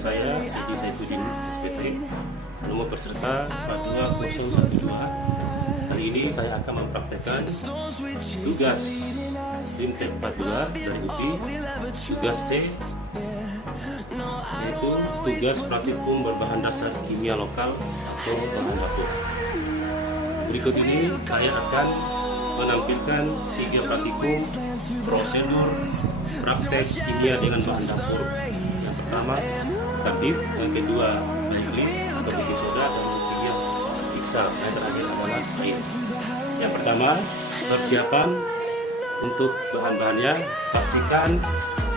saya Edi Saifuddin SPT, nomor peserta 42.012. Hari ini saya akan mempraktekkan tugas Bimtek 42 dari UPI, tugas C, yaitu tugas praktikum berbahan dasar kimia lokal atau bahan dapur. Berikut ini saya akan menampilkan 3 praktikum prosedur praktek kimia dengan bahan dapur. Yang pertama, tertib. Yang kedua, baseline atau baking soda, dan yang ketiga, pixel. Yang terakhir adalah air. Yang pertama, persiapan untuk bahan-bahannya. Pastikan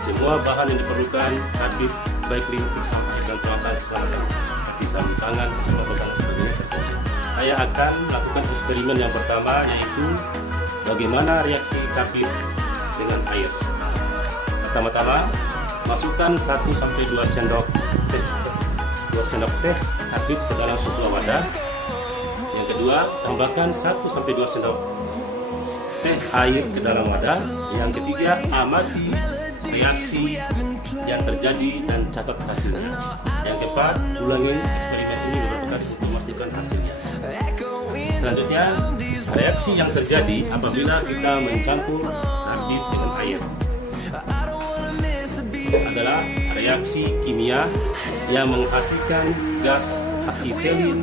semua bahan yang diperlukan, tertib, baseline, pixel, dan peralatan keselamatan seperti sarung tangan, sarung tangan sebagainya tersedia. Saya akan melakukan eksperimen yang pertama, yaitu bagaimana reaksi karbit dengan air. Pertama-tama, masukkan 1-2 sendok teh karbit ke dalam sebuah wadah. Yang kedua, tambahkan 1-2 sendok teh air ke dalam wadah. Yang ketiga, amati reaksi yang terjadi dan catat hasilnya. Yang keempat, ulangi eksperimen ini beberapa kali untuk memastikan hasilnya. Selanjutnya, reaksi yang terjadi apabila kita mencampur karbit dengan air adalah reaksi kimia yang menghasilkan gas asetilin,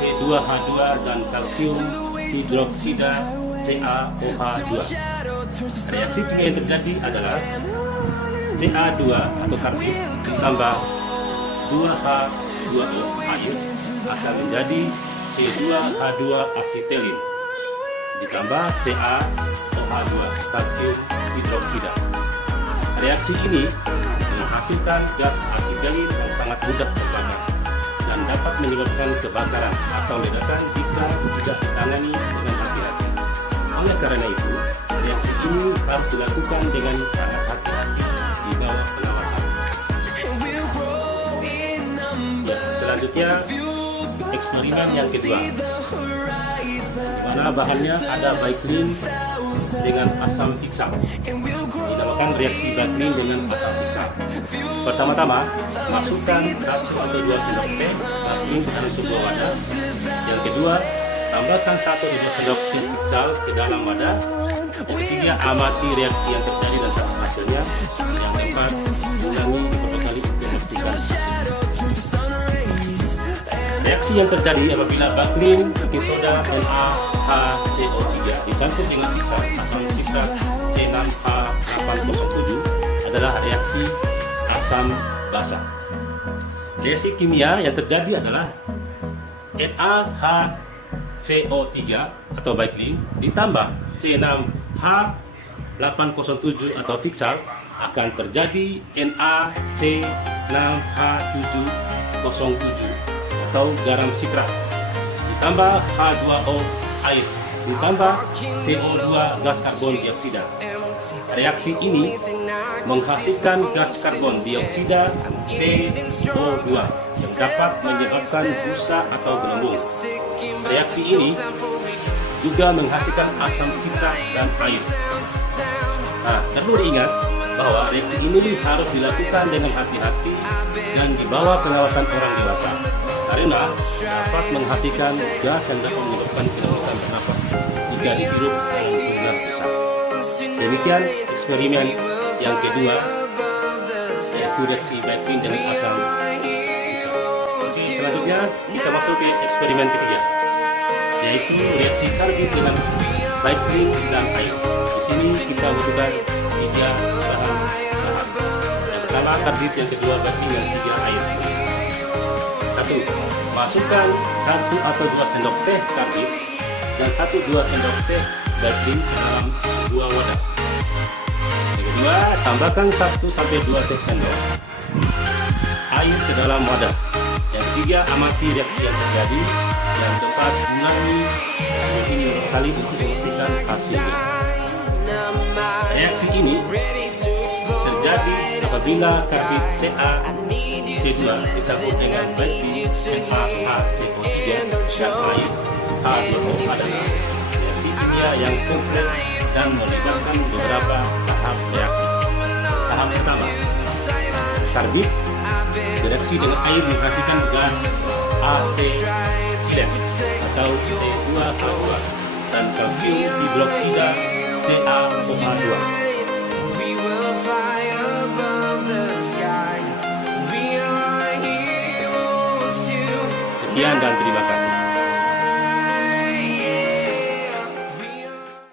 C2H2, dan kalsium hidroksida, CaOH2. Reaksi kimia yang terjadi adalah Ca2 atau karbit ditambah 2H2O air akan menjadi C2H2 asetilin ditambah CaOH2 kalsium hidroksida. Reaksi ini menghasilkan gas asetilin yang sangat mudah terbakar dan dapat menyebabkan kebakaran atau ledakan jika tidak ditangani dengan hati-hati. Oleh karena itu, reaksi ini harus dilakukan dengan sangat hati-hati di bawah pengawasan. Ya, selanjutnya eksperimen yang kedua, mana bahannya ada baseline dengan asam pixel. Dinamakan reaksi baseline dengan asam pixel. Pertama-tama, masukkan 1-2 sendok teh baseline ke dalam sebuah wadah. Yang kedua, tambahkan 1-2 sendok teh pixel ke dalam wadah. Yang ketiga, amati reaksi yang terjadi dan catat hasilnya. Yang keempat, ulangi beberapa kali untuk memastikan hasilnya. Reaksi yang terjadi apabila baseline, baking soda, NaHCO3 dicampur dengan asam sitrat C6H807 adalah reaksi asam basa. Reaksi kimia yang terjadi adalah NaHCO3 atau baseline ditambah C6H807 atau pixel akan terjadi NaC6H707 atau garam sitrat ditambah H2O air ditambah CO2 gas karbon dioksida. Reaksi ini menghasilkan gas karbon dioksida CO2 yang dapat menyebabkan busa atau gelembung. Reaksi ini juga menghasilkan asam sitrat dan air. Nah, perlu diingat bahwa reaksi ini harus dilakukan dengan hati-hati dan di bawah pengawasan orang dewasa, karena dapat menghasilkan gas yang dapat menyebabkan kesulitan bernafas jika dihirup dengan besar. Demikian eksperimen yang kedua, yaitu reaksi baseline dengan asam pixel. Selanjutnya kita masuk ke eksperimen ketiga, yaitu reaksi karbit dengan baseline dan air. Di sini kita butuhkan 3 bahan. Yang pertama karbit, yang kedua baseline, yang ketiga air. 1. Masukkan 1-2 sendok teh karbit dan 1-2 sendok teh baseline ke dalam 2 wadah. Yang kedua, tambahkan 1-2 teh sendok air ke dalam wadah. Yang ketiga, amati reaksi yang terjadi. Yang keempat, ulangi ini kali untuk memastikan hasilnya. Reaksi ini terjadi apabila karbit CaC2 dicampur dengan baseline NaHCO3 dan air H2O adalah reaksi kimia yang kompleks dan melibatkan beberapa tahap reaksi. Tahap pertama, karbit Bereaksi dengan air menghasilkan gas ACZ atau C2H2 dan kalsium hidroksida CaOH2. Sekian dan terima kasih.